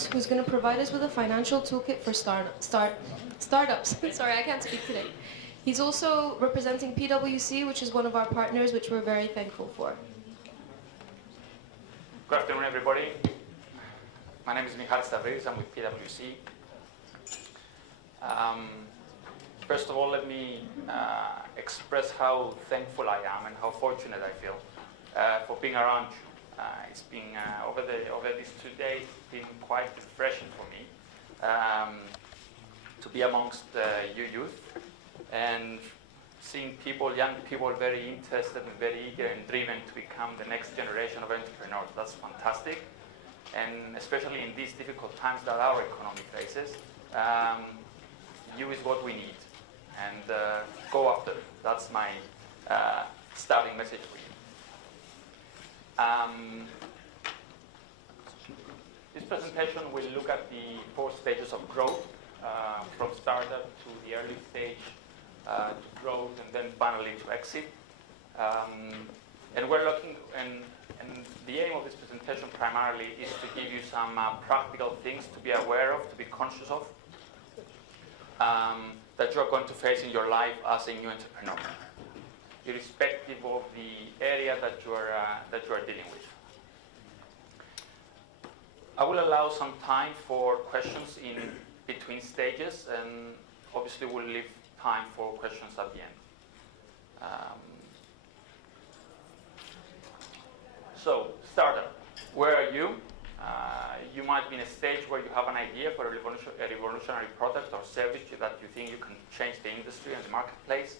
Stavrides, who's going to provide us with a financial toolkit for startups. Sorry, I can't speak today. He's also representing PwC, which is one of our partners, which we're very thankful for. Good afternoon, everybody. My name is Michalis Stavrides. I'm with PwC. First of all, let me express how thankful I am and how fortunate I feel for being around you. It's been, over these 2 days, it's been quite refreshing for me to be amongst you youth and seeing people, young people, very interested and very eager and driven to become the next generation of entrepreneurs. That's fantastic. And especially in these difficult times that our economy faces, you is what we need. And go after it. That's my starting message for you. This presentation will look at the 4 stages of growth, from startup to the early stage to growth, and then finally to exit. And we're looking, and the aim of this presentation primarily is to give you some practical things to be aware of, to be conscious of, that you're going to face in your life as a new entrepreneur, irrespective of the area that you are dealing with. I will allow some time for questions in between stages, and obviously we'll leave time for questions at the end. So, startup. Where are you? You might be in a stage where you have an idea for a revolutionary product or service that you think you can change the industry and the marketplace.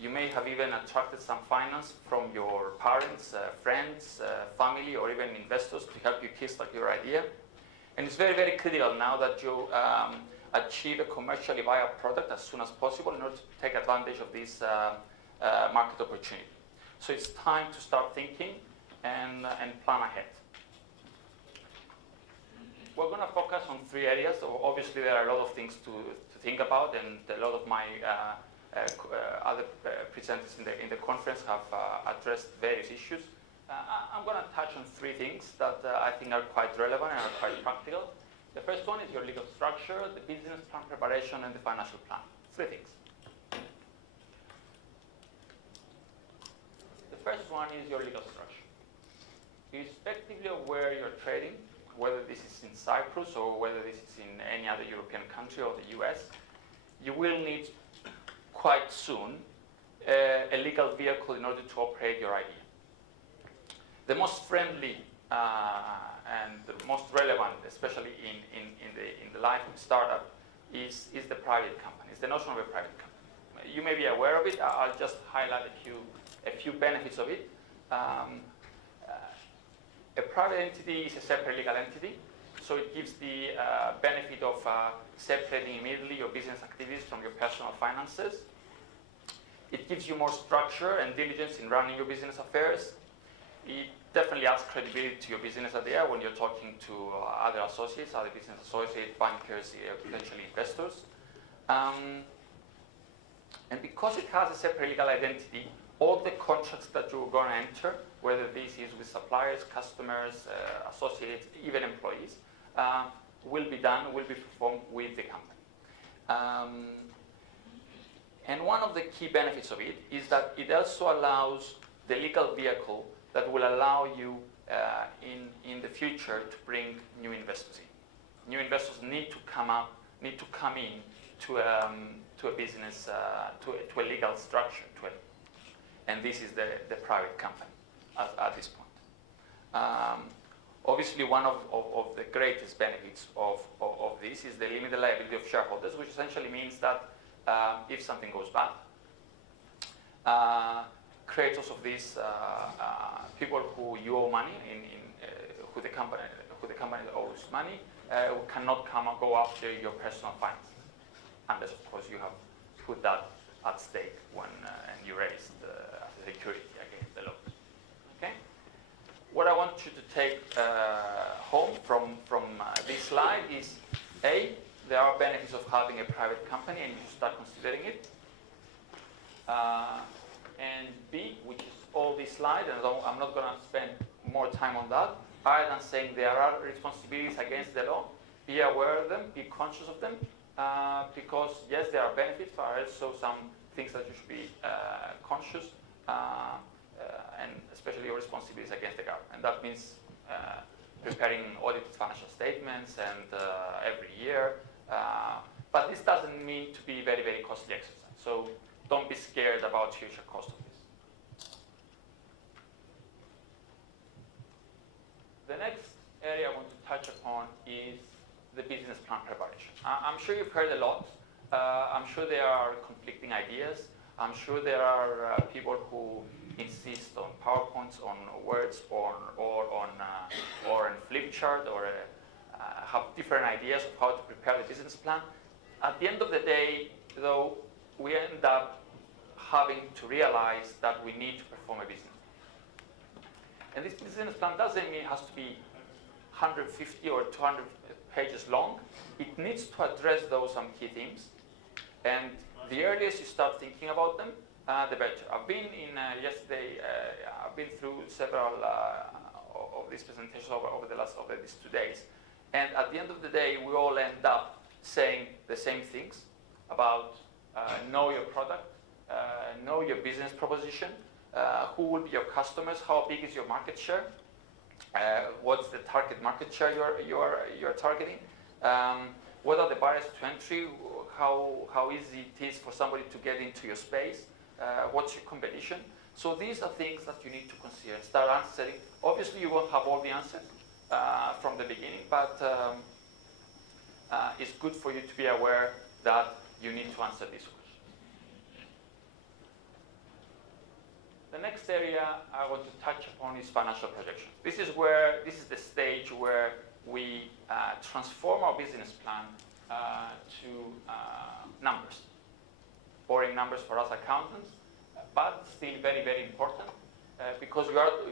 You may have even attracted some finance from your parents, friends, family, or even investors to help you kickstart your idea. And it's very, very critical now that you achieve a commercially viable product as soon as possible in order to take advantage of this market opportunity. So it's time to start thinking and plan ahead. We're going to focus on 3 areas. So obviously, there are a lot of things to think about, and a lot of my other presenters in the conference have addressed various issues. I'm going to touch on 3 things that I think are quite relevant and are quite practical. The first one is your legal structure, the business plan preparation, and the financial plan. 3 things. The first one is your legal structure. Irrespectively of where you're trading, whether this is in Cyprus or whether this is in any other European country or the US, you will need quite soon a legal vehicle in order to operate your idea. The most friendly and the most relevant, especially in the life of a startup, is the private company. It's the notion of a private company. You may be aware of it. I'll just highlight a few benefits of it. A private entity is a separate legal entity, so it gives the benefit of separating immediately your business activities from your personal finances. It gives you more structure and diligence in running your business affairs. It definitely adds credibility to your business idea when you're talking to other associates, other business associates, bankers, potentially investors. And because it has a separate legal identity, all the contracts that you're going to enter, whether this is with suppliers, customers, associates, even employees, will be performed with the company. And one of the key benefits of it is that it also allows the legal vehicle that will allow you in the future to bring new investors in. New investors need to come in to a business, to a legal structure, and this is the private company at this point. Obviously, one of the greatest benefits of this is the limited liability of shareholders, which essentially means that if something goes bad, creators of these people who you owe money, who the company owes money, cannot come and go after your personal finance, unless of course you have put that at stake when and you raised security against the law. Okay. What I want you to take home from this slide is A, there are benefits of having a private company, and you should start considering it. And B, which is all this slide, and I'm not going to spend more time on that, other than saying there are responsibilities against the law, be aware of them, be conscious of them, because yes, there are benefits, but also some things that you should be conscious, and especially your responsibilities against the government. And that means preparing audited financial statements and every year. But this doesn't mean to be very, very costly exercise. So don't be scared about future cost of this. The next area I want to touch upon is the business plan preparation. I'm sure you've heard a lot. I'm sure there are conflicting ideas. I'm sure there are people who insist on PowerPoints, on words, or on flip chart, or have different ideas of how to prepare the business plan. At the end of the day, though, we end up having to realize that we need to perform a business plan. And this business plan doesn't mean it has to be 150 or 200 pages long. It needs to address some key themes. And the earliest you start thinking about them, the better. I've been in yesterday. I've been through several of these presentations over these 2 days, and at the end of the day, we all end up saying the same things about know your product, know your business proposition, who will be your customers, how big is your market share, what's the target market share you're targeting, what are the barriers to entry, how easy it is for somebody to get into your space. What's your competition? So these are things that you need to consider and start answering. Obviously, you won't have all the answers from the beginning, but it's good for you to be aware that you need to answer these questions. The next area I want to touch upon is financial projections. This is the stage where we transform our business plan to numbers. Boring numbers for us accountants, but still very, very important, because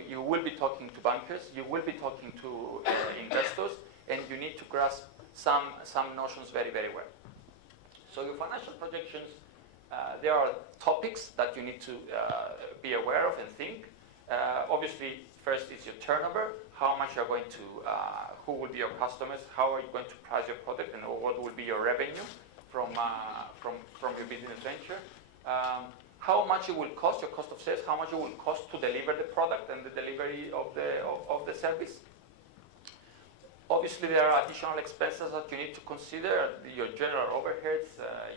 you will be talking to bankers, you will be talking to investors, and you need to grasp some notions very, very well. So your financial projections, there are topics that you need to be aware of and think. Obviously, first is your turnover, how much you're going to, who will be your customers, how are you going to price your product, and what will be your revenue from your business venture. How much it will cost, your cost of sales, how much it will cost to deliver the product and the delivery of the service. Obviously, there are additional expenses that you need to consider, your general overheads,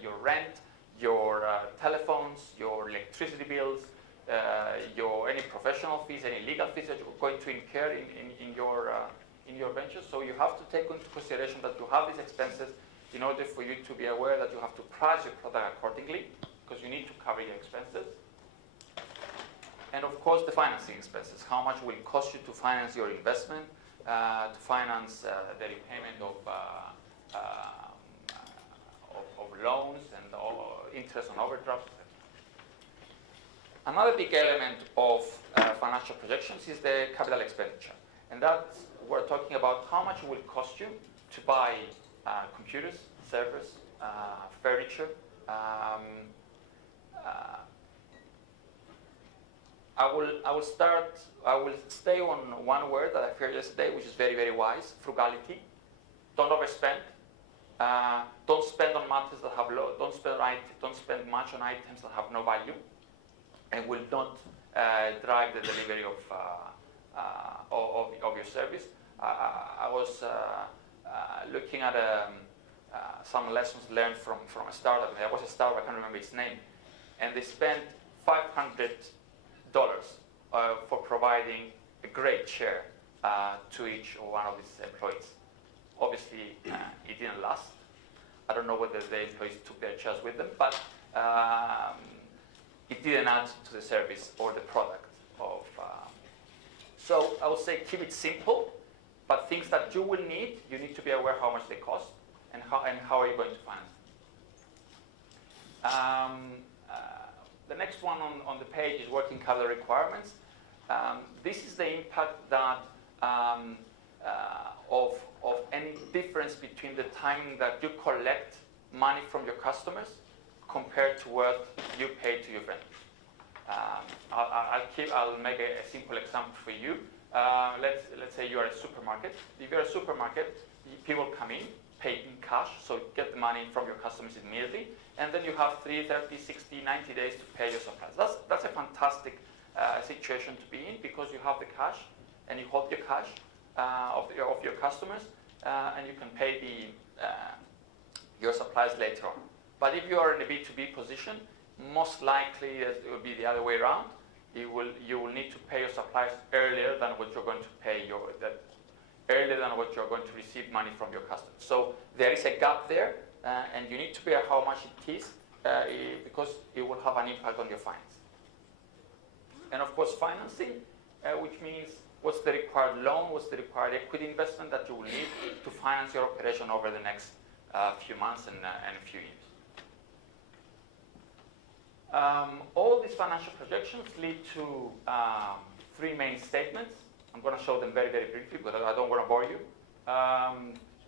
your rent, your telephones, your electricity bills, any professional fees, any legal fees that you're going to incur in your venture. So you have to take into consideration that you have these expenses in order for you to be aware that you have to price your product accordingly, because you need to cover your expenses. And of course, the financing expenses. How much will it cost you to finance your investment, to finance the repayment of loans and interest on overdrafts. Another big element of financial projections is the capital expenditure. And that's, we're talking about how much it will cost you to buy computers, servers, furniture. I will stay on one word that I heard yesterday, which is very, very wise: frugality. Don't overspend. Don't spend on matters that have low. Don't spend much on items that have no value, and will not drive the delivery of your service. I was looking at some lessons learned from a startup. There was a startup, I can't remember its name, and they spent $500 for providing a great chair to each one of its employees. Obviously, it didn't last. I don't know whether the employees took their chairs with them, but it didn't add to the service or the product of. So I would say keep it simple, but things that you will need, you need to be aware how much they cost and how are you going to finance them. The next one on the page is working capital requirements. This is the impact that of any difference between the timing that you collect money from your customers compared to what you pay to your vendors. I'll make a simple example for you. Let's say you are a supermarket. If you're a supermarket, people come in, pay in cash, so you get the money from your customers immediately, and then you have 3, 30, 60, 90 days to pay your suppliers. That's a fantastic situation to be in, because you have the cash and you hold your cash of your customers, and you can pay your suppliers later on. But if you are in a B2B position, most likely it will be the other way around. You will need to pay your suppliers earlier than what you're going to pay earlier than what you're going to receive money from your customers. So there is a gap there, and you need to be aware how much it is, because it will have an impact on your finance. And of course, financing, which means what's the required loan, what's the required equity investment that you will need to finance your operation over the next few months and a few years. All these financial projections lead to 3 main statements. I'm going to show them very, very briefly, but I don't want to bore you.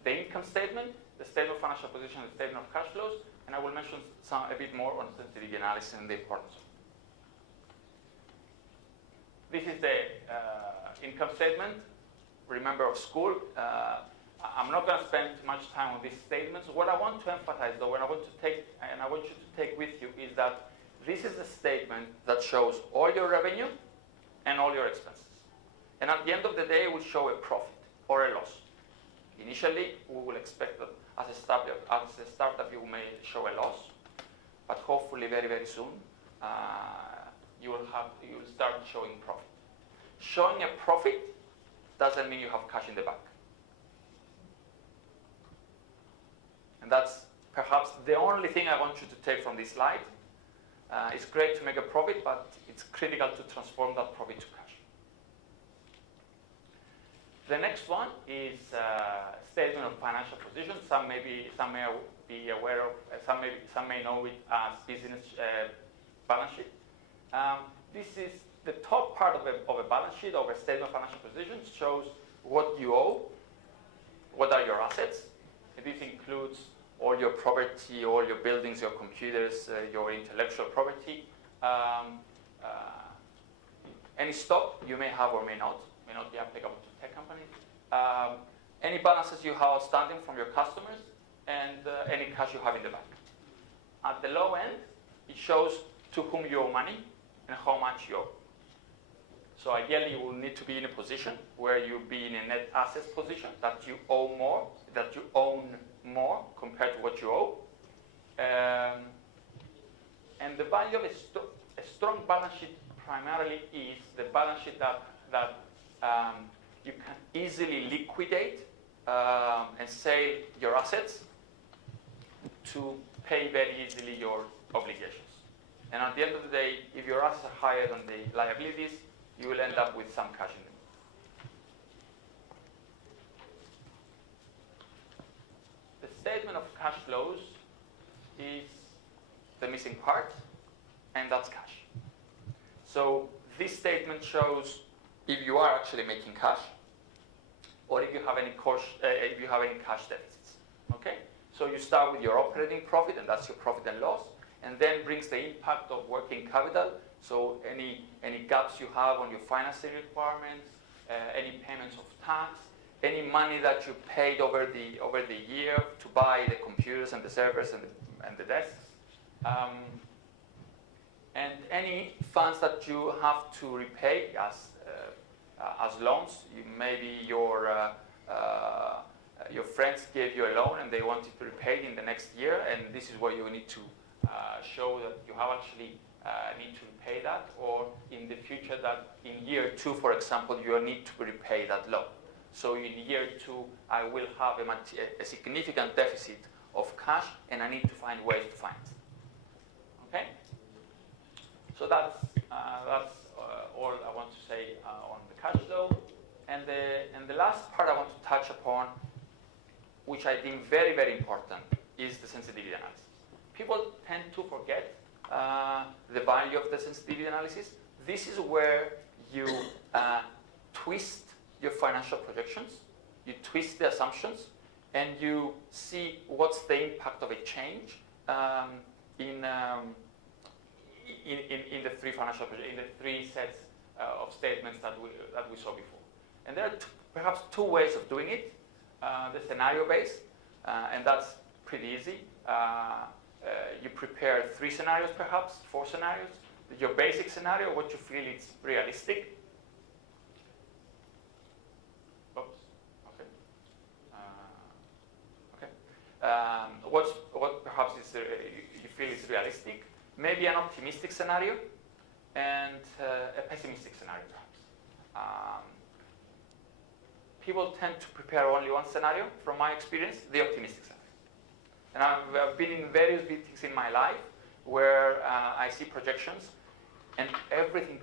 The income statement, the statement of financial position, the statement of cash flows, and I will mention a bit more on sensitivity analysis and the importance of it. This is the income statement. Remember of school, I'm not going to spend much time on these statements. What I want to emphasize, though, and I want you to take with you, is that this is the statement that shows all your revenue and all your expenses. And at the end of the day, it will show a profit or a loss. Initially, we will expect that as a startup, you may show a loss, but hopefully very, very soon, you will start showing profit. Showing a profit doesn't mean you have cash in the bank. And that's perhaps the only thing I want you to take from this slide. It's great to make a profit, but it's critical to transform that profit to cash. The next one is statement of financial position. Some may be aware of, some may know it as business balance sheet. This is the top part of a balance sheet, of a statement of financial position, shows what you owe, what are your assets. And this includes all your property, all your buildings, your computers, your intellectual property. Any stock you may have or may not be applicable to tech companies. Any balances you have outstanding from your customers, and any cash you have in the bank. At the low end, it shows to whom you owe money and how much you owe. So ideally, you will need to be in a position where you be in a net assets position, that you owe more, that you own more compared to what you owe. And the value of a strong balance sheet primarily is the balance sheet that you can easily liquidate and sell your assets to pay very easily your obligations. And at the end of the day, if your assets are higher than the liabilities, you will end up with some cash in them. The statement of cash flows is the missing part, and that's cash. So this statement shows if you are actually making cash, or if you have any cash deficits. Okay? So you start with your operating profit, and that's your profit and loss, and then brings the impact of working capital. So any gaps you have on your financing requirements, any payments of tax, any money that you paid over the year to buy the computers and the servers and the desks, and any funds that you have to repay as loans. Maybe your friends gave you a loan and they wanted to repay it in the next year, and this is where you need to show that you have actually need to repay that, or in the future that in year 2, for example, you need to repay that loan. So in year 2, I will have a significant deficit of cash, and I need to find ways to finance. Okay? So that's all I want to say on the cash flow. And the last part I want to touch upon, which I think very, very important, is the sensitivity analysis. People tend to forget the value of the sensitivity analysis. This is where you twist your financial projections, you twist the assumptions, and you see what's the impact of a change in the three sets of statements that we saw before. And there are perhaps two ways of doing it. The scenario-based, and that's pretty easy. You prepare 3 scenarios, perhaps 4 scenarios. Your basic scenario, what you feel is realistic. Oops. Okay. What perhaps is you feel is realistic. Maybe an optimistic scenario and a pessimistic scenario, perhaps. People tend to prepare only one scenario, from my experience, the optimistic scenario. And I've been in various meetings in my life where I see projections and everything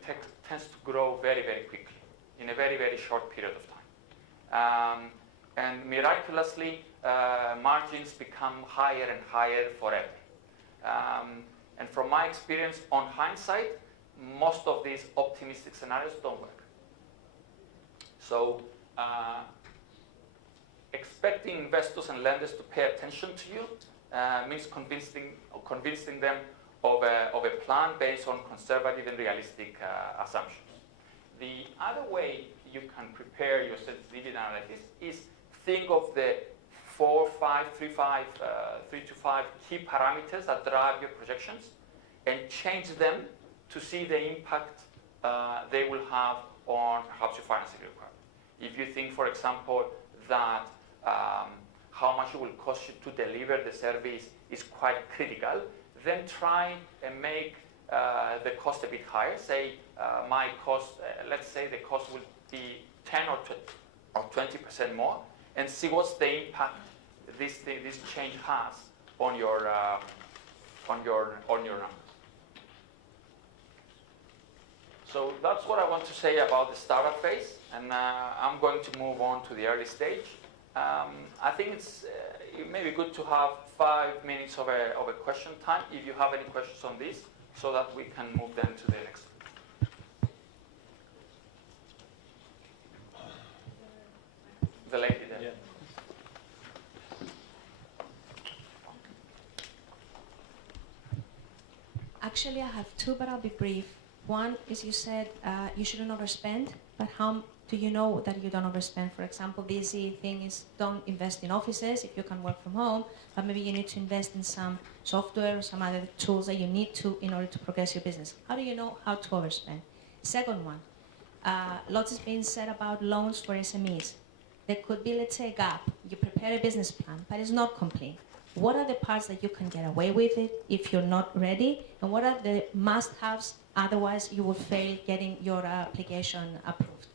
tends to grow very, very quickly in a very, very short period of time. And miraculously, margins become higher and higher forever. And from my experience, on hindsight, most of these optimistic scenarios don't work. So expecting investors and lenders to pay attention to you means convincing them of a plan based on conservative and realistic assumptions. The other way you can prepare your sensitivity analysis is think of the 3 to 5 key parameters that drive your projections and change them to see the impact they will have on perhaps your financing requirement. If you think, for example, that how much it will cost you to deliver the service is quite critical, then try and make the cost a bit higher. Say my cost, let's say the cost will be 10 or 20% more, and see what's the impact this change has on your numbers. So that's what I want to say about the startup phase, and I'm going to move on to the early stage. I think it may be good to have 5 minutes of a question time if you have any questions on this, so that we can move then to the next one. The lady there. Yeah. Actually, I have 2, but I'll be brief. One is you said you shouldn't overspend, but how do you know that you don't overspend? For example, the easy thing is don't invest in offices if you can work from home, but maybe you need to invest in some software or some other tools that you need to in order to progress your business. How do you know how to overspend? Second one, lots is being said about loans for SMEs. There could be, let's say, a gap. You prepare a business plan, but it's not complete. What are the parts that you can get away with it if you're not ready? And what are the must-haves? Otherwise, you will fail getting your application approved.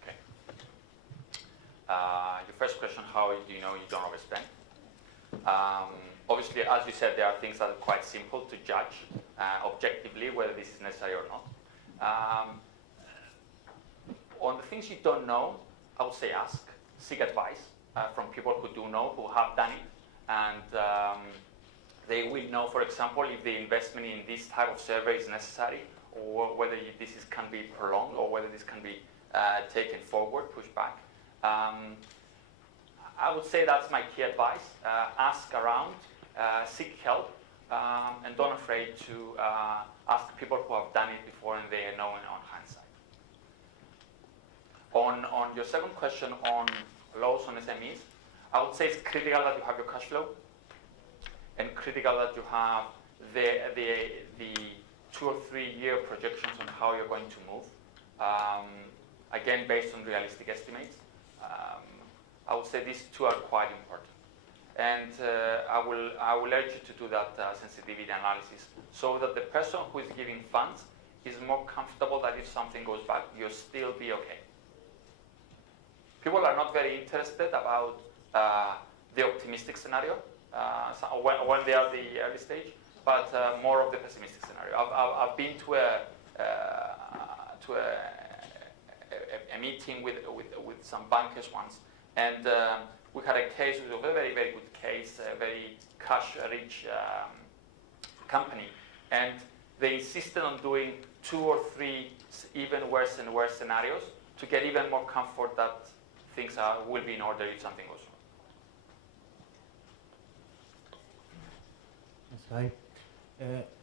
Okay. Your first question, how do you know you don't overspend? Obviously, as you said, there are things that are quite simple to judge objectively whether this is necessary or not. On the things you don't know, I would say ask, seek advice from people who do know, who have done it. And they will know, for example, if the investment in this type of survey is necessary, or whether this can be prolonged, or whether this can be taken forward, pushed back. I would say that's my key advice. Ask around, seek help, and don't afraid to ask people who have done it before and they know it on hindsight. On your second question on loans on SMEs, I would say it's critical that you have your cash flow, and critical that you have the 2 or 3 year projections on how you're going to move. Again, based on realistic estimates. I would say these 2 are quite important. And I will urge you to do that sensitivity analysis, so that the person who is giving funds is more comfortable that if something goes bad, you'll still be okay. People are not very interested about the optimistic scenario when they are at the early stage, but more of the pessimistic scenario. I've been to a meeting with some bankers once, and we had a case. It was a very, very good case, a very cash-rich company, and they insisted on doing 2 or 3 even worse and worse scenarios to get even more comfort that things will be in order if something goes wrong. Yes,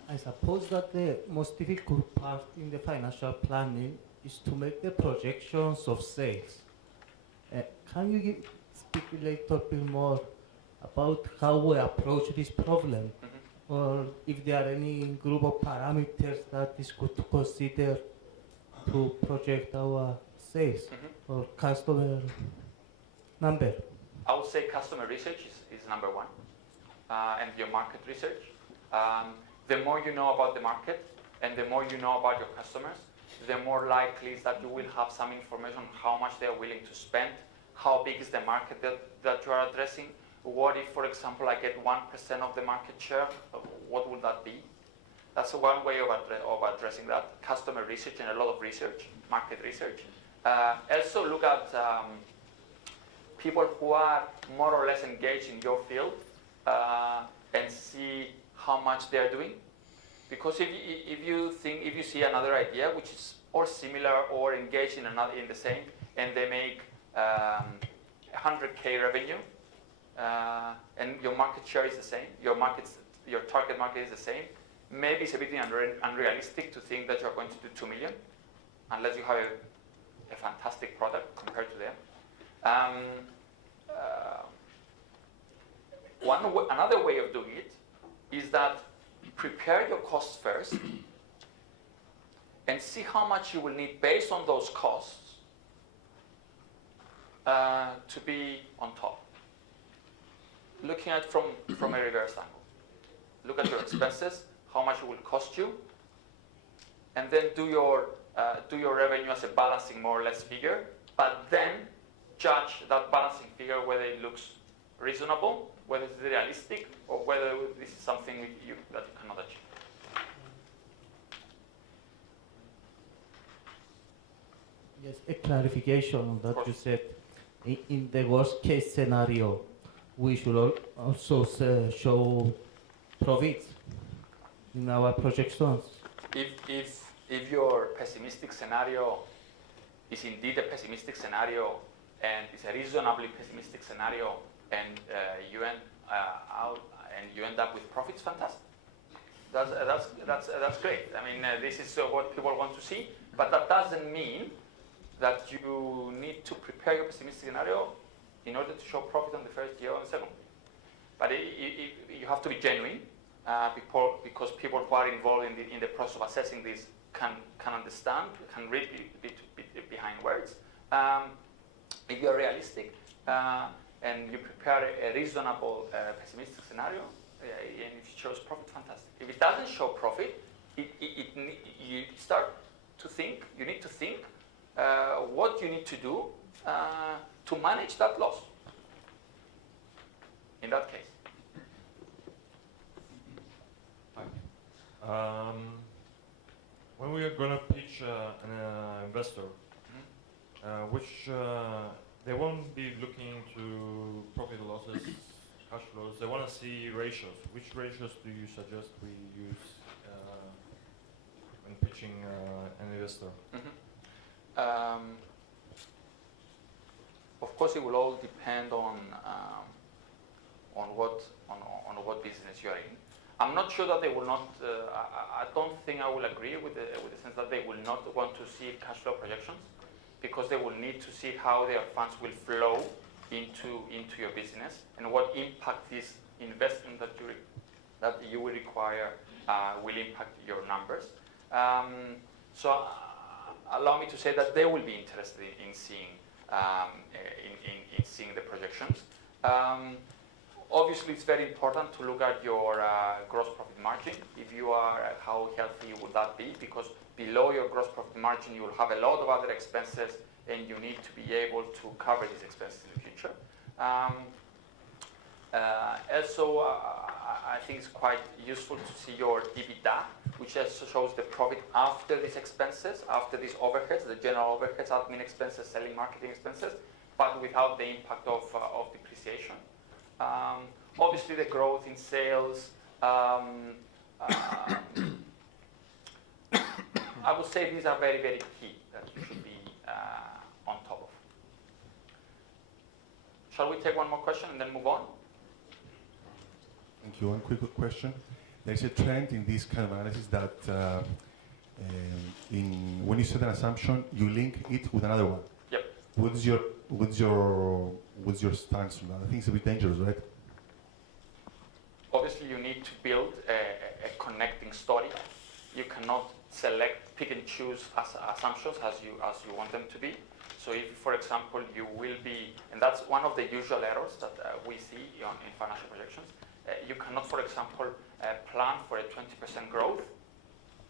I suppose that the most difficult part in the financial planning is to make the projections of sales. Can you speak a little bit more about how we approach this problem, or if there are any group of parameters that is good to consider to project our sales or customer number? I would say customer research is number one, and your market research. The more you know about the market and the more you know about your customers, the more likely is that you will have some information on how much they are willing to spend, how big is the market that you are addressing. What if, for example, I get 1% of the market share? What would that be? That's one way of addressing that. Customer research and a lot of research, market research. Also look at people who are more or less engaged in your field and see how much they are doing. Because if you see another idea which is or similar or engaged in the same, and they make 100K revenue, and your market share is the same, your target market is the same, maybe it's a bit unrealistic to think that you're going to do 2 million, unless you have a fantastic product compared to them. Another way of doing it is that prepare your costs first and see how much you will need based on those costs to be on top. Looking at it from a reverse angle. Look at your expenses, how much it will cost you, and then do your revenue as a balancing more or less figure, but then judge that balancing figure whether it looks reasonable, whether it's realistic, or whether this is something that you cannot achieve. Yes, a clarification on that you said. In the worst case scenario, we should also show profits in our projections. If your pessimistic scenario is indeed a pessimistic scenario and it's a reasonably pessimistic scenario, and you end up with profits, fantastic. That's great. I mean, this is what people want to see, but that doesn't mean that you need to prepare your pessimistic scenario in order to show profit on the first year or the second. But you have to be genuine, because people who are involved in the process of assessing this can understand, can read behind words. If you are realistic and you prepare a reasonable pessimistic scenario, and if it shows profit, fantastic. If it doesn't show profit, you need to think what you need to do to manage that loss. In that case. When we are going to pitch an investor, which they won't be looking to profit losses, cash flows, they want to see ratios. Which ratios do you suggest we use when pitching an investor? Of course, it will all depend on what business you are in. I'm not sure that they will not. I don't think I will agree with the sense that they will not want to see cash flow projections, because they will need to see how their funds will flow into your business and what impact this investment that you will require will impact your numbers. So allow me to say that they will be interested in seeing seeing the projections. Obviously, it's very important to look at your gross profit margin. If you are, how healthy would that be? Because below your gross profit margin, you will have a lot of other expenses, and you need to be able to cover these expenses in the future. Also, I think it's quite useful to see your EBITDA, which also shows the profit after these expenses, after these overheads, the general overheads, admin expenses, selling, marketing expenses, but without the impact of depreciation. Obviously, the growth in sales, I would say these are very, very key that you should be on top of. Shall we take one more question and then move on? Thank you. One quick question. There's a trend in this kind of analysis that when you set an assumption, you link it with another one. Yep. What's your stance on that? I think it's a bit dangerous, right? Obviously, you need to build a connecting story. You cannot select, pick and choose assumptions as you want them to be. So if, for example, you will be, and that's one of the usual errors that we see in financial projections, you cannot, for example, plan for a 20% growth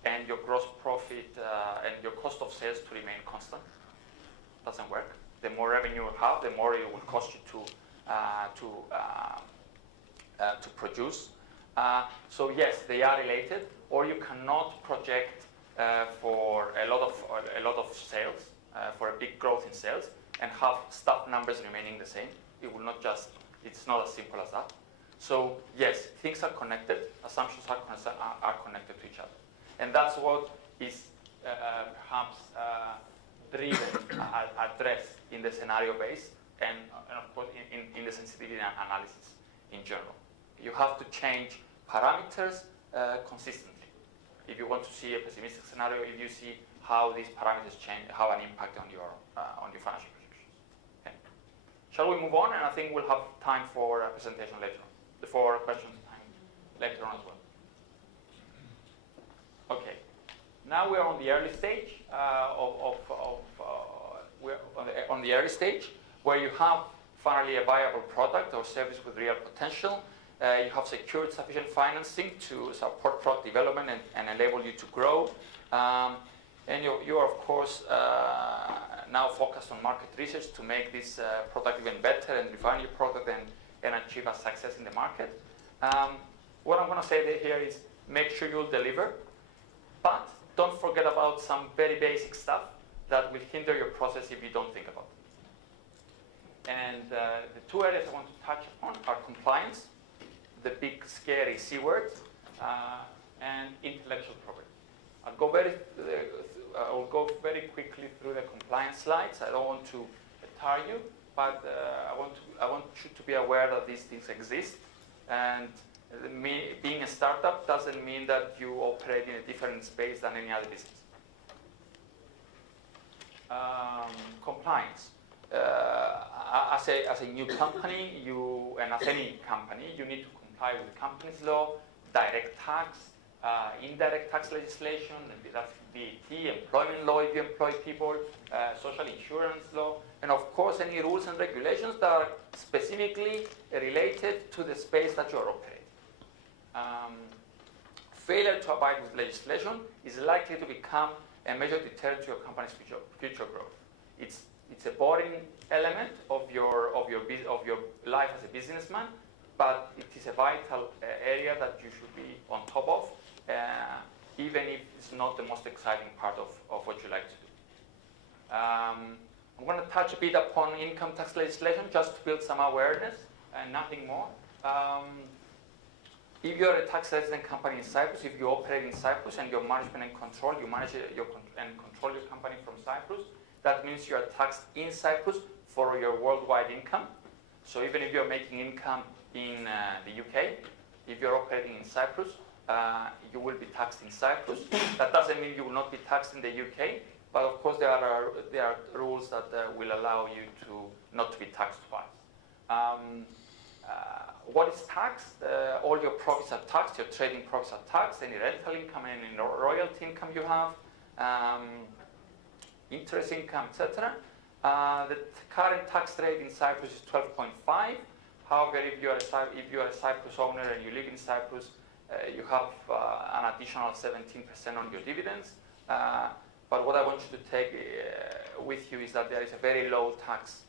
and your gross profit and your cost of sales to remain constant. Doesn't work. The more revenue you have, the more it will cost you to produce. So yes, they are related. Or you cannot project for a lot of sales, for a big growth in sales, and have staff numbers remaining the same. It will not just. It's not as simple as that. So yes, things are connected. Assumptions are connected to each other, and that's what is perhaps addressed in the scenario base, and of course in the sensitivity analysis in general. You have to change parameters consistently. If you want to see a pessimistic scenario, if you see how these parameters change, have an impact on your financial projections. Okay. Shall we move on? And I think we'll have time for a presentation later on, for questions time later on as well. Okay. Now we're on the early stage we're on the early stage where you have finally a viable product or service with real potential. You have secured sufficient financing to support product development and enable you to grow. And you are, of course, now focused on market research to make this product even better and refine your product and achieve a success in the market. What I'm going to say here is make sure you'll deliver, but don't forget about some very basic stuff that will hinder your process if you don't think about it. And the two areas I want to touch upon are compliance, the big scary C word, and intellectual property. I'll go very quickly through the compliance slides. I don't want to tire you, but I want you to be aware that these things exist. And being a startup doesn't mean that you operate in a different space than any other business. Compliance. As a new company, and as any company, you need to comply with the company's law, direct tax, indirect tax legislation, that's VAT, employment law if you employ people, social insurance law, and of course any rules and regulations that are specifically related to the space that you're operating. Failure to abide with legislation is likely to become a major deterrent to your company's future growth. It's a boring element of your life as a businessman, but it is a vital area that you should be on top of, even if it's not the most exciting part of what you like to do. I'm going to touch a bit upon income tax legislation just to build some awareness and nothing more. If you're a tax resident company in Cyprus, if you operate in Cyprus and your management and control, you manage and control your company from Cyprus, that means you are taxed in Cyprus for your worldwide income. So even if you're making income in the UK, if you're operating in Cyprus, you will be taxed in Cyprus. That doesn't mean you will not be taxed in the UK, but of course there are rules that will allow you not to be taxed twice. What is taxed? All your profits are taxed, your trading profits are taxed, any rental income, any royalty income you have, interest income, etc. The current tax rate in Cyprus is 12.5. However, if you are a Cyprus owner and you live in Cyprus, you have an additional 17% on your dividends. But what I want you to take with you is that there is a very low tax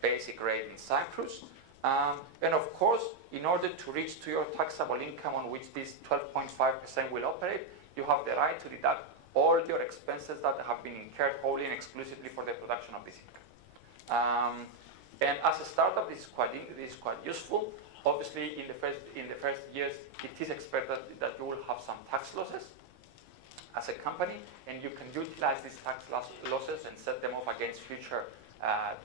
basic rate in Cyprus. And of course, in order to reach to your taxable income on which this 12.5% will operate, you have the right to deduct all your expenses that have been incurred wholly and exclusively for the production of this income. And as a startup, this is quite useful. Obviously, in the first years, it is expected that you will have some tax losses as a company, and you can utilize these tax losses and set them off against future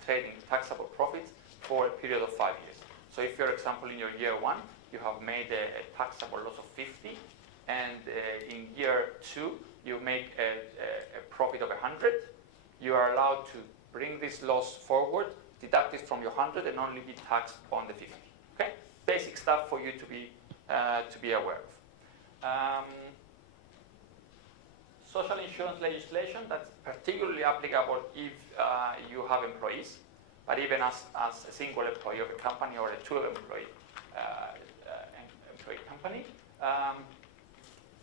trading taxable profits for a period of 5 years. So if, for example, in your year one, you have made a taxable loss of 50, and in year 2 you make a profit of 100, you are allowed to bring this loss forward, deduct it from your 100, and only be taxed on the 50. Okay, basic stuff for you to be aware of. Social insurance legislation, that's particularly applicable if you have employees, but even as a single employee of a company or a two-employee company.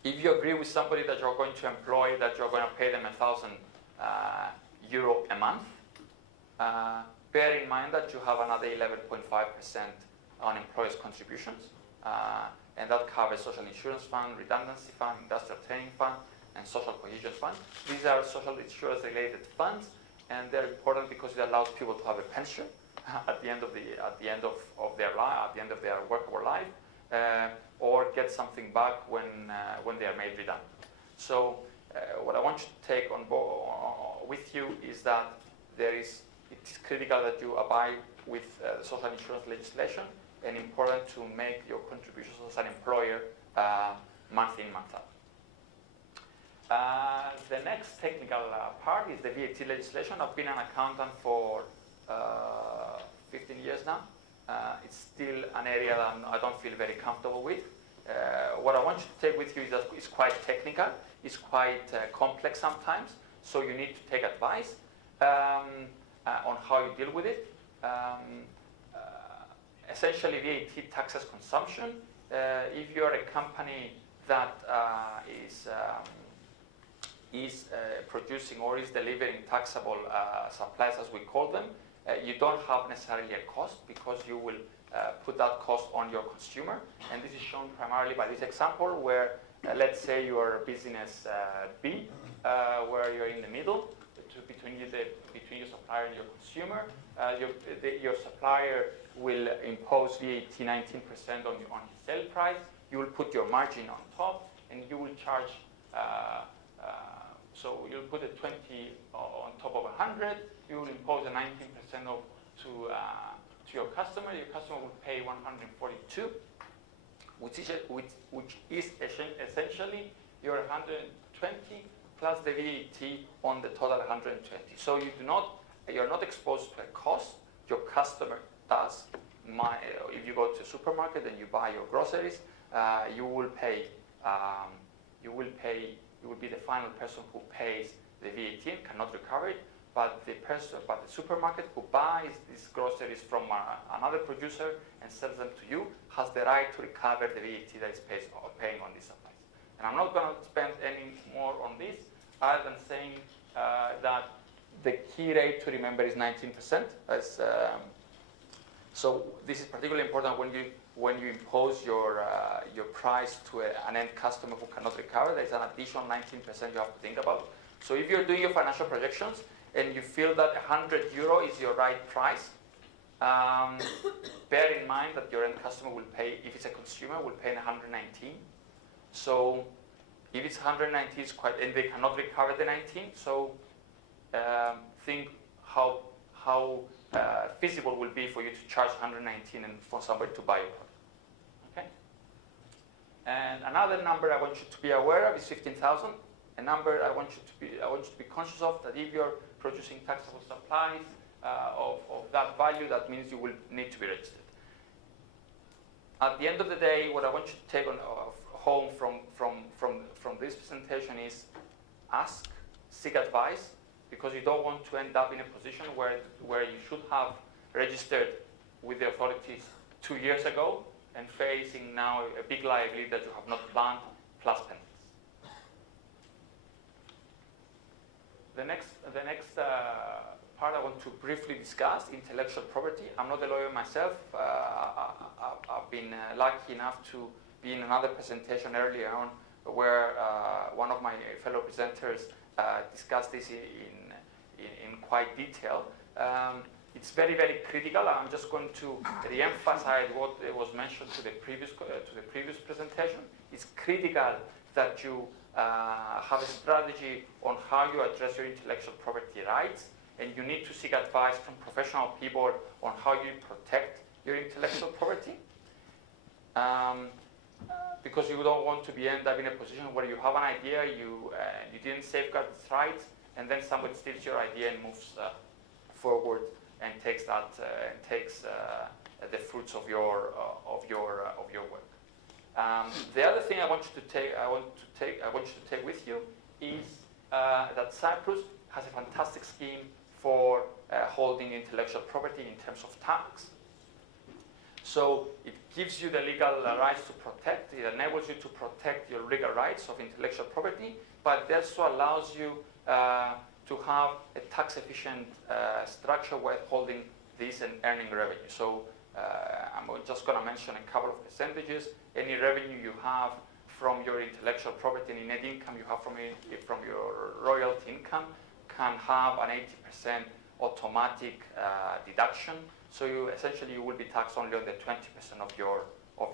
If you agree with somebody that you're going to employ, that you're going to pay them €1,000 a month, bear in mind that you have another 11.5% on employers' contributions, and that covers social insurance fund, redundancy fund, industrial training fund, and social cohesion fund. These are social insurance related funds, and they're important because it allows people to have a pension at the end of their workable life, or get something back when they are made redundant. So what I want you to take on board with you is that it is critical that you abide with social insurance legislation, and important to make your contributions as an employer month in, month out. The next technical part is the VAT legislation. I've been an accountant for 15 years now. It's still an area that I don't feel very comfortable with. What I want you to take with you is that it's quite technical, it's quite complex sometimes, so you need to take advice on how you deal with it. Essentially, VAT taxes consumption. If you're a company that is producing or is delivering taxable supplies, as we call them, you don't have necessarily a cost, because you will put that cost on your consumer. And this is shown primarily by this example where, let's say you are business B, where you're in the middle between your supplier and your consumer. Your supplier will impose VAT 19% on his sale price. You will put your margin on top, and you will charge. So you'll put a 20 on top of 100. You will impose a 19% to your customer. Your customer will pay 142, which is essentially your 120 plus the VAT on the total 120. So you're not exposed to a cost. Your customer does. If you go to a supermarket and you buy your groceries, you will be the final person who pays the VAT and cannot recover it. But the supermarket who buys these groceries from another producer and sells them to you has the right to recover the VAT that is paying on these supplies. And I'm not going to spend any more on this, other than saying that the key rate to remember is 19%. So this is particularly important when you impose your price to an end customer who cannot recover. There is an additional 19% you have to think about. So if you're doing your financial projections and you feel that €100 is your right price, bear in mind that your end customer will pay, if it's a consumer, will pay 119. So if it's 119, it's quite, and they cannot recover the 19. So think how feasible will be for you to charge 119 and for somebody to buy your product. Okay. And another number I want you to be aware of is 15,000. A number I want you to be conscious of, that if you're producing taxable supplies of that value, that means you will need to be registered. At the end of the day, what I want you to take home from this presentation is seek advice, because you don't want to end up in a position where you should have registered with the authorities 2 years ago and facing now a big liability that you have not planned, plus penalties. The next part I want to briefly discuss, intellectual property. I'm not a lawyer myself. I've been lucky enough to be in another presentation earlier on where one of my fellow presenters discussed this in quite detail. It's very, very critical. I'm just going to re-emphasize what was mentioned to the previous presentation. It's critical that you have a strategy on how you address your intellectual property rights, and you need to seek advice from professional people on how you protect your intellectual property. because you don't want to be end up in a position where you have an idea, you didn't safeguard its rights, and then somebody steals your idea and moves forward and takes the fruits of your work. The other thing I want you to take with you is that Cyprus has a fantastic scheme for holding intellectual property in terms of tax. So it gives you the legal rights to protect, it enables you to protect your legal rights of intellectual property, but it also allows you to have a tax-efficient structure while holding this and earning revenue. So I'm just going to mention a couple of percentages. Any revenue you have from your intellectual property, any net income you have from your royalty income can have an 80% automatic deduction. So you will be taxed only on the 20% of your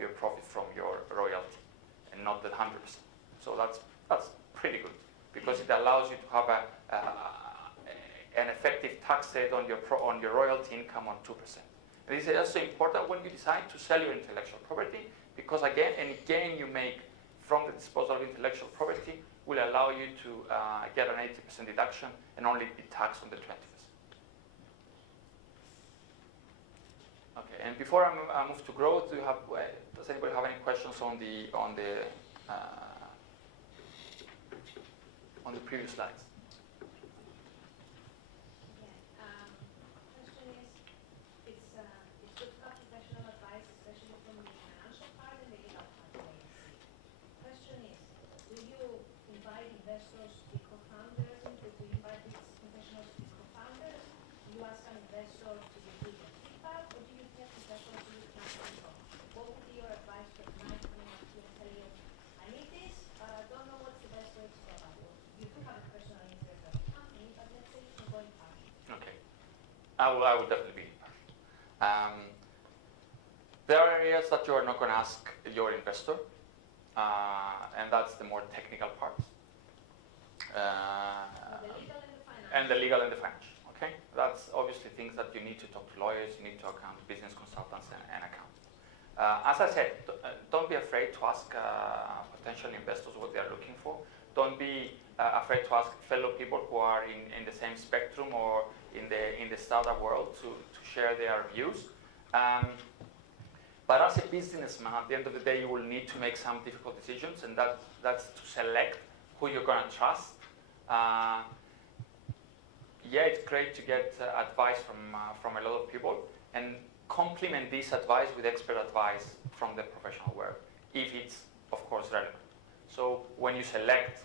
profit from your royalty, and not the 100%. So that's pretty good, because it allows you to have an effective tax rate on your royalty income on 2%. And this is also important when you decide to sell your intellectual property, because again, any gain you make from the disposal of intellectual property will allow you to get an 80% deduction and only be taxed on the 20%. Okay, and before I move to growth, does anybody have any questions on the previous slides? Question is, it's good to have professional advice, especially from the financial part and the legal part of it. Question is, will you invite investors to be co-founders? Will you invite these professionals to be co-founders? Do you ask an investor to give you feedback, or do you get investors to look at control? What would be your advice to a client coming up to you and tell you, I need this, but I don't know what's the best way to go about it? You do have a personal interest of the company, but let's say you can go in partnership. Okay, I will definitely be impartial. There are areas that you are not going to ask your investor, and that's the more technical parts. The legal and the financial. Okay, that's obviously things that you need to talk to lawyers, you need to account business consultants and accountants. As I said, don't be afraid to ask potential investors what they are looking for. Don't be afraid to ask fellow people who are in the same spectrum or in the startup world to share their views. But as a businessman, at the end of the day, you will need to make some difficult decisions, and that's to select who you're going to trust. Yeah, it's great to get advice from a lot of people, and complement this advice with expert advice from the professional world, if it's of course relevant. So when you select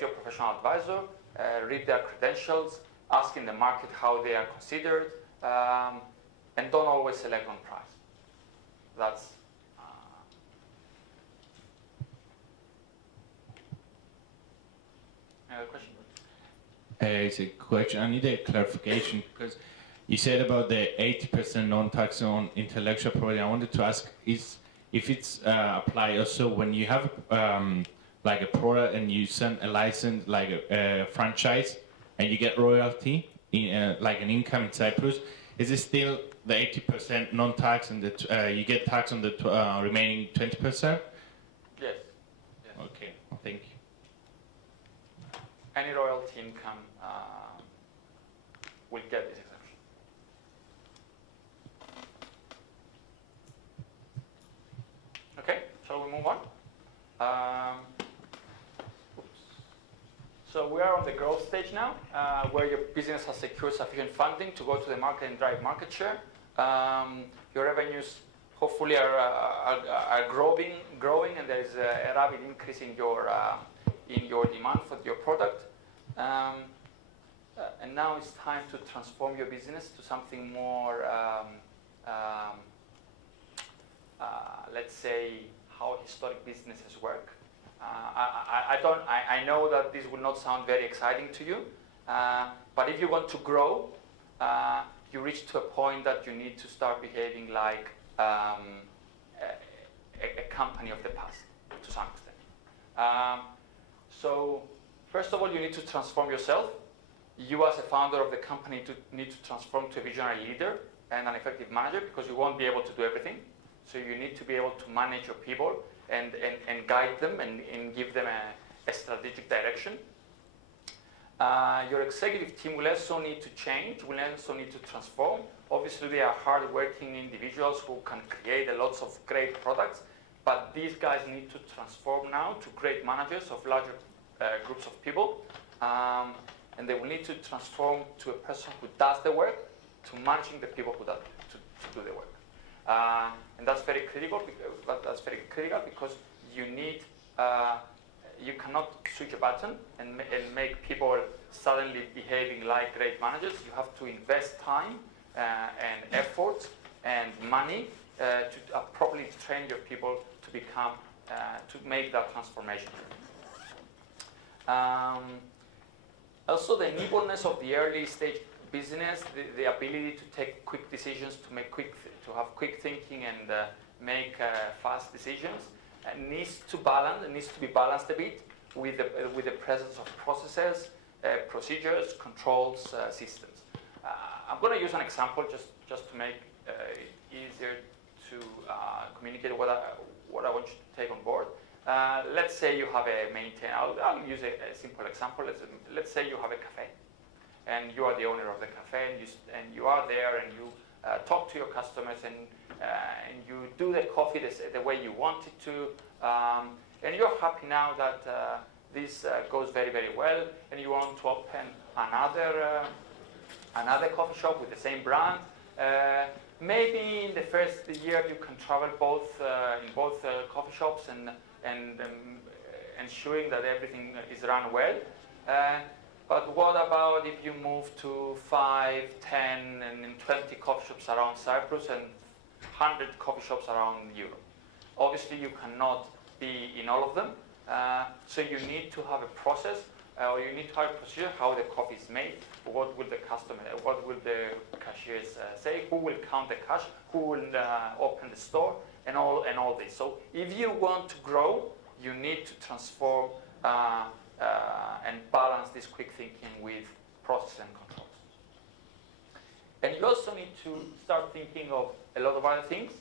your professional advisor, read their credentials, ask in the market how they are considered, and don't always select on price. That's any other question? It's a question. I need a clarification, because you said about the 80% non-tax on intellectual property. I wanted to ask if it's apply also when you have like a product and you send a license, like a franchise, and you get royalty in like an income in Cyprus. Is it still the 80% non-tax, and you get tax on the remaining 20%? Yes. Okay, thank you. Any royalty income will get this exemption. Okay, shall we move on? So we are on the growth stage now, where your business has secured sufficient funding to go to the market and drive market share. Your revenues hopefully are growing, and there is a rapid increase in your demand for your product. And now it's time to transform your business to something more, let's say, how historic businesses work. I know that this will not sound very exciting to you, but if you want to grow, you reach to a point that you need to start behaving like a company of the past, to some extent. So, first of all, you need to transform yourself. You, as a founder of the company, need to transform to a visionary leader and an effective manager, because you won't be able to do everything. So you need to be able to manage your people and guide them and give them a strategic direction. Your executive team will also need to change, will also need to transform. Obviously, they are hard-working individuals who can create lots of great products, but these guys need to transform now to great managers of larger groups of people. And they will need to transform to a person who does the work, to managing the people who to do the work. And that's very critical. Because you need you cannot switch a button and make people suddenly behaving like great managers. You have to invest time and effort and money to properly train your people to become to make that transformation. Also, the nimbleness of the early stage business, the ability to take quick decisions, to have quick thinking and make fast decisions, needs to be balanced a bit with the presence of processes, procedures, controls, systems. I'm going to use an example just to make it easier to communicate what I want you to take on board. Let's say you have a maintainer. I'll use a simple example. Let's say you have a cafe, and you are the owner of the cafe, and you are there, and you talk to your customers, and you do the coffee the way you want it to, and you're happy now that this goes very, very well, and you want to open another coffee shop with the same brand. Maybe in the first year you can travel in both coffee shops and ensuring that everything is run well. But what about if you move to 5, 10, and 20 coffee shops around Cyprus and 100 coffee shops around Europe? Obviously, you cannot be in all of them. So you need to have a process, or you need to have a procedure how the coffee is made. What will the cashiers say? Who will count the cash? Who will open the store? And all this. So if you want to grow, you need to transform and balance this quick thinking with process and controls. And you also need to start thinking of a lot of other things.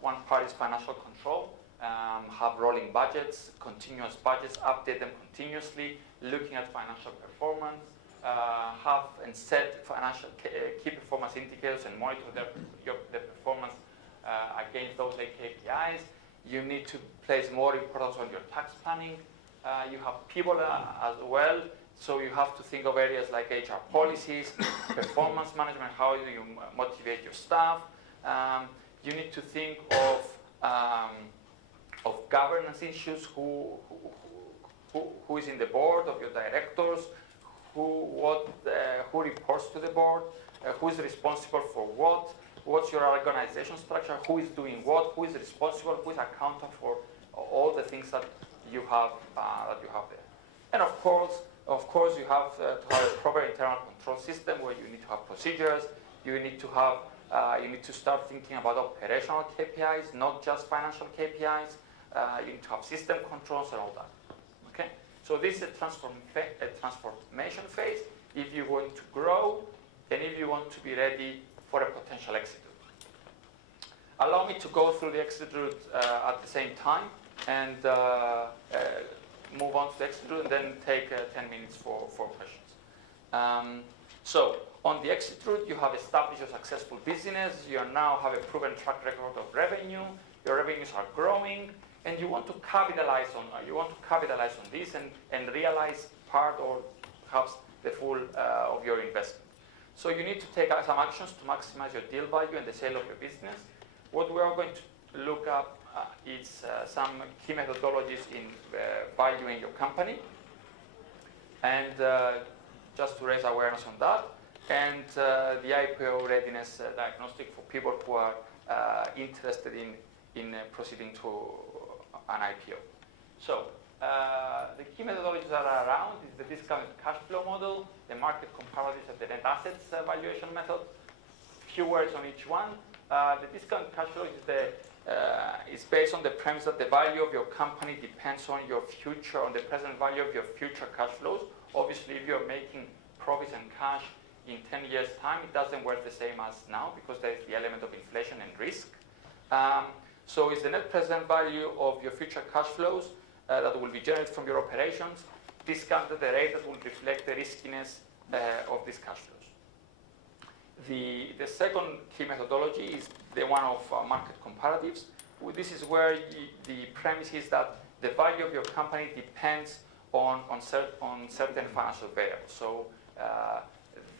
One part is financial control. Have rolling budgets, continuous budgets, update them continuously, looking at financial performance, have and set financial key performance indicators and monitor the performance against those KPIs. You need to place more importance on your tax planning. You have people as well, so you have to think of areas like HR policies, performance management, how do you motivate your staff. You need to think of governance issues, who is in the board of your directors, who reports to the board, who is responsible for what's your organization structure, who is doing what, who is responsible, who is accountable for all the things that you have there. And of course you have to have a proper internal control system where you need to have procedures. You need to start thinking about operational KPIs, not just financial KPIs. You need to have system controls and all that. Okay? So this is a transformation phase if you want to grow and if you want to be ready for a potential exit route. Allow me to go through the exit route at the same time and move on to the exit route and then take 10 minutes for questions. So on the exit route, you have established a successful business. You now have a proven track record of revenue. Your revenues are growing, and you want to capitalize on this and realize part or perhaps the full of your investment. So you need to take some actions to maximize your deal value and the sale of your business. What we are going to look at is some key methodologies in valuing your company, and just to raise awareness on that, and the Ipo Readiness Diagnostic for people who are interested in proceeding to an IPO. So the key methodologies that are around is the discounted cash flow model, the market comparatives, and the net assets valuation method. Few words on each one. The discounted cash flow is based on the premise that the value of your company depends on the present value of your future cash flows. Obviously, if you're making profits and cash in 10 years' time, it doesn't work the same as now because there is the element of inflation and risk. So it's the net present value of your future cash flows that will be generated from your operations, discounted at the rate that will reflect the riskiness of these cash flows. The second key methodology is the one of market comparatives. This is where the premise is that the value of your company depends on certain financial variables. So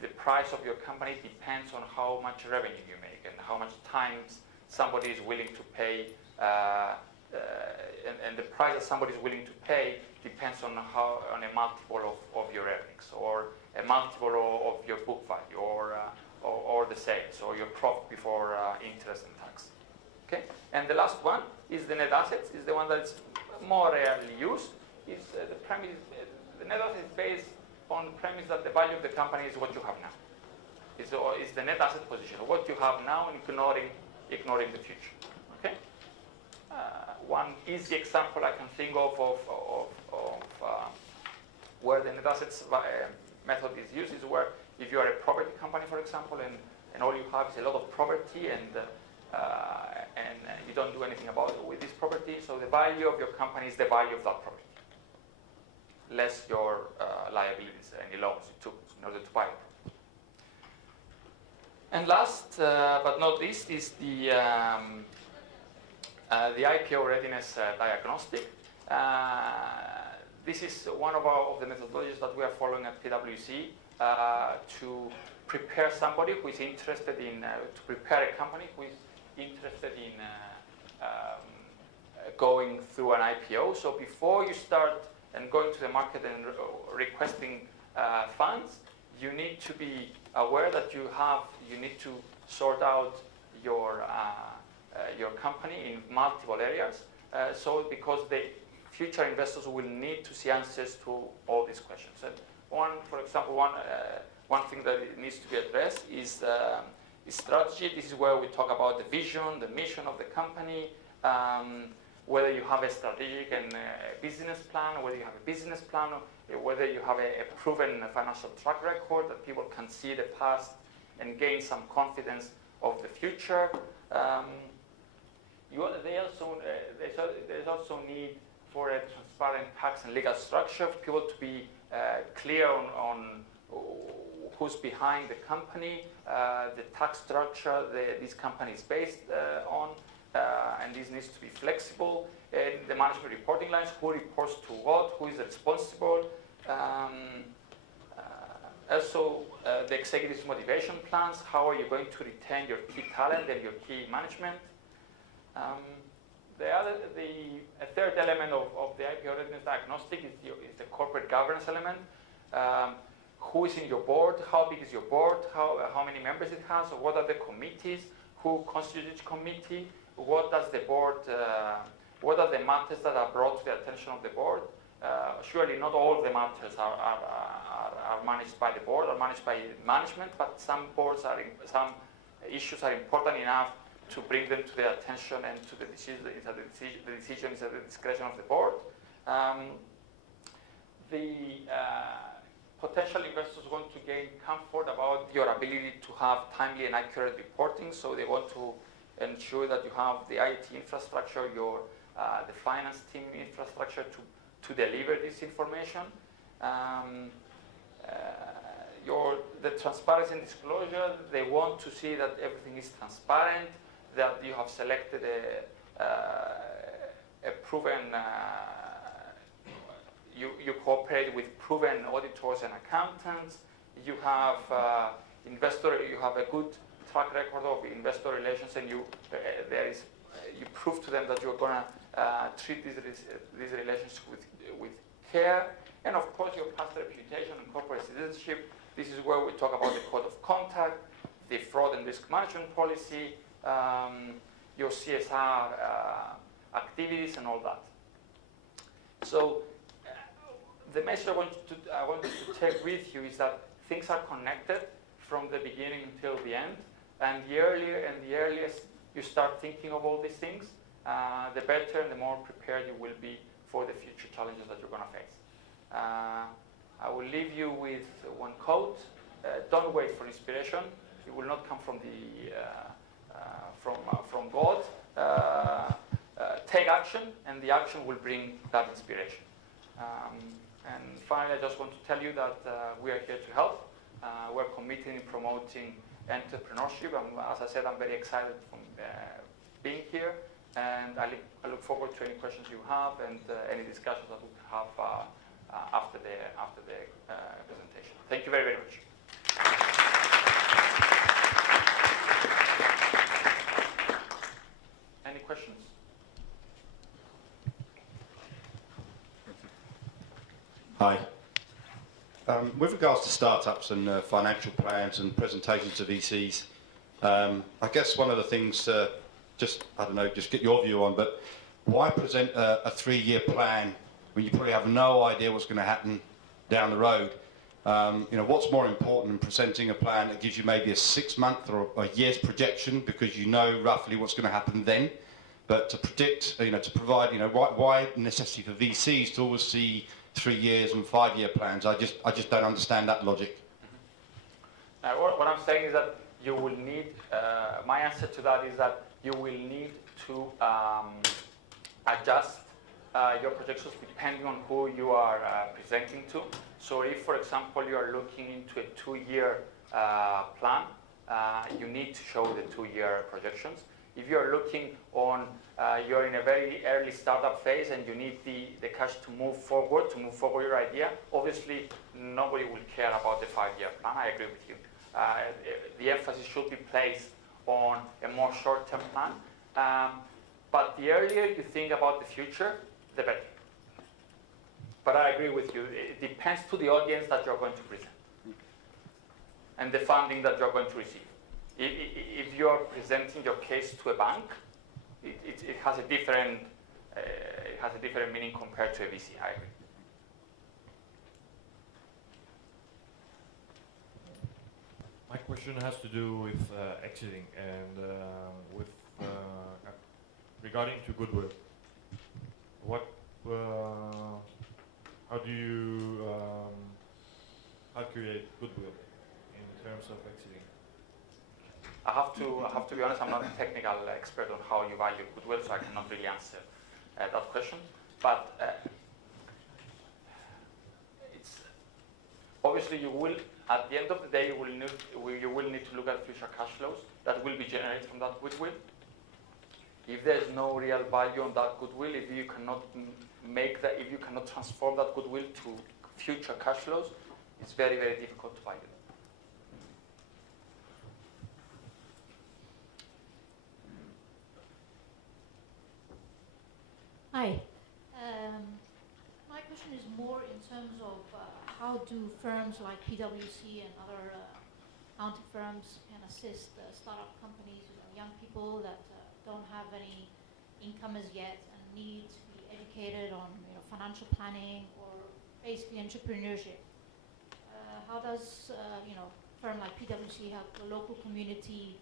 the price of your company depends on how much revenue you make and how much time somebody is willing to pay, and the price that somebody is willing to pay depends on a multiple of your earnings, or a multiple of your book value, or the sales, or your profit before interest and tax. Okay, and the last one is the net assets. Is the one that's more rarely used. Is the premise? The net asset is based on the premise that the value of the company is what you have now. Is the net asset position what you have now, ignoring the future. Okay. One easy example I can think of where the net assets method is used is where if you are a property company, for example, and all you have is a lot of property and you don't do anything about it with this property, so the value of your company is the value of that property, less your liabilities, any loans you took in order to buy it. And last but not least is the Ipo Readiness Diagnostic. This is one of the methodologies that we are following at PwC to prepare somebody who is interested in, to prepare a company who is interested in going through an IPO. So before you start and going to the market and requesting funds, you need to be aware that you need to sort out your company in multiple areas. So because the future investors will need to see answers to all these questions. And for example, one thing that needs to be addressed is strategy. This is where we talk about the vision, the mission of the company, whether you have a strategic and business plan, whether you have a business plan, whether you have a proven financial track record that people can see the past and gain some confidence of the future. There's also need for a transparent tax and legal structure, for people to be clear on who's behind the company, the tax structure this company is based on, and this needs to be flexible. And the management reporting lines, who reports to what, who is responsible. Also, the executives' motivation plans, how are you going to retain your key talent and your key management. A third element of the Ipo Readiness Diagnostic is the corporate governance element. Who is in your board? How big is your board? How many members it has? Or what are the committees? Who constitutes each committee? What does the board? What are the matters that are brought to the attention of the board? Surely not all of the matters are managed by the board or managed by management, but some issues are important enough to bring them to their attention and to the decision. The decision is at the discretion of the board. Potential investors want to gain comfort about your ability to have timely and accurate reporting, so they want to ensure that you have the IT infrastructure, the finance team infrastructure to deliver this information. The transparency and disclosure, they want to see that everything is transparent, that you have selected a proven, you cooperate with proven auditors and accountants, you have you have a good track record of investor relations, and you prove to them that you're going to treat these relations with care. And of course, your past reputation and corporate citizenship. This is where we talk about the code of conduct, the fraud and risk management policy, your CSR activities, and all that. So the message I want you to take with you is that things are connected from the beginning until the end. And the earliest you start thinking of all these things, the better and the more prepared you will be for the future challenges that you're going to face. I will leave you with one quote. Don't wait for inspiration. It will not come from from God. take action, and the action will bring that inspiration. And finally, I just want to tell you that we are here to help. We're committed in promoting entrepreneurship. As I said, I'm very excited from being here, and I look forward to any questions you have and any discussions that we have after the presentation. Thank you very, very much. Any questions? Hi. With regards to startups and financial plans and presentations to VCs, I guess one of the things, just get your view on, but why present a 3-year plan when you probably have no idea what's going to happen down the road? What's more important than presenting a plan that gives you maybe a 6-month or a year's projection because you know roughly what's going to happen then? But to predict, to provide, why necessity for VCs to always see 3 years and 5-year plans? I just don't understand that logic. What I'm saying is that you will need, my answer to that is that you will need to adjust your projections depending on who you are presenting to. So if, for example, you are looking into a 2-year plan, you need to show the 2-year projections. If you're looking on, you're in a very early startup phase and you need the cash to move forward your idea, obviously nobody will care about the 5-year plan. I agree with you. The emphasis should be placed on a more short-term plan. But the earlier you think about the future, the better. But I agree with you. It depends to the audience that you're going to present and the funding that you're going to receive. If you're presenting your case to a bank, it has a different meaning compared to a VC. I agree. My question has to do with exiting and with regarding to Goodwill. How do you calculate Goodwill in terms of exiting? I have to be honest. I'm not a technical expert on how you value Goodwill, so I cannot really answer that question. But it's obviously you will. At the end of the day, you will need to look at future cash flows that will be generated from that Goodwill. If there's no real value on that Goodwill, if you cannot transform that Goodwill to future cash flows, it's very, very difficult to value. Hi. My question is more in terms of how do firms like PwC and other accounting firms can assist startup companies, young people that don't have any income as yet and need to be educated on financial planning or basically entrepreneurship. How does a firm like PwC help the local community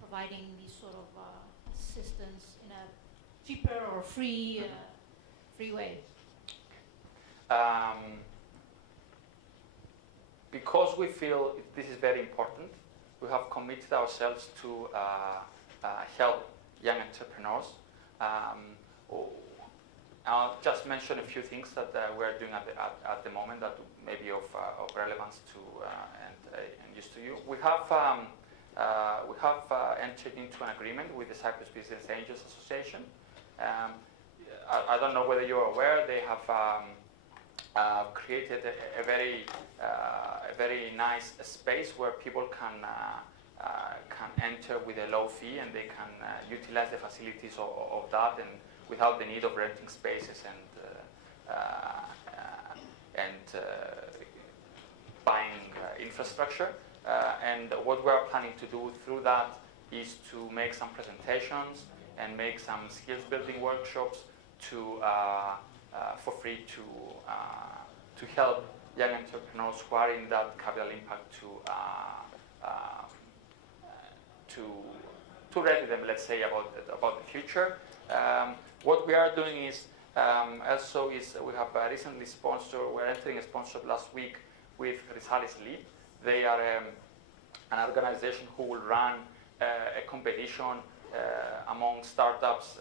providing these sort of assistance in a cheaper or free way? Because we feel this is very important, we have committed ourselves to help young entrepreneurs. I'll just mention a few things that we're doing at the moment that may be of relevance to and use to you. We have entered into an agreement with the Cyprus Business Angels Association. I don't know whether you're aware, they have created a very nice space where people can enter with a low fee and they can utilize the facilities of that and without the need of renting spaces and buying infrastructure. And what we are planning to do through that is to make some presentations and make some skills building workshops for free to help young entrepreneurs who are in that capital impact to ready them, let's say, about the future. What we are doing is also is we have recently we're entering a sponsorship last week with Risalis Lead. They are an organization who will run a competition among startups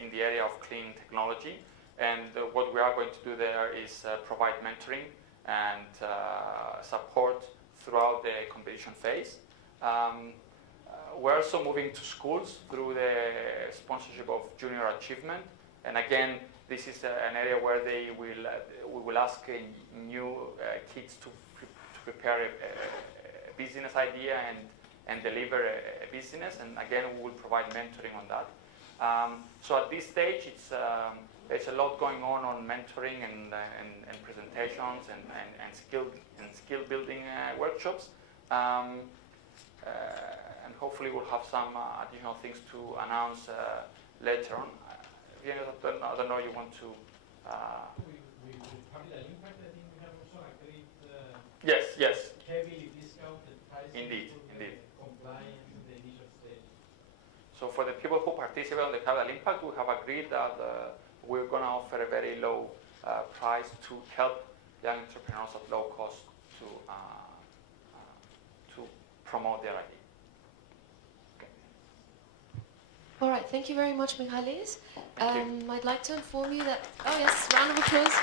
in the area of clean technology. And what we are going to do there is provide mentoring and support throughout the competition phase. We're also moving to schools through the sponsorship of Junior Achievement. And again, this is an area where we will ask new kids to prepare a business idea and deliver a business. And again, we will provide mentoring on that. So at this stage, there's a lot going on mentoring and presentations and skill building workshops. And hopefully we'll have some additional things to announce later on. I don't know, you want to... With capital impact, I think we have also agreed Yes. heavily discounted prices Indeed. compliance in the initial stage. So for the people who participate on the capital impact, we have agreed that we're going to offer a very low price to help young entrepreneurs at low cost to promote their idea. All right, thank you very much, Michalis. Thank you. I'd like to inform you that, oh yes, round of applause.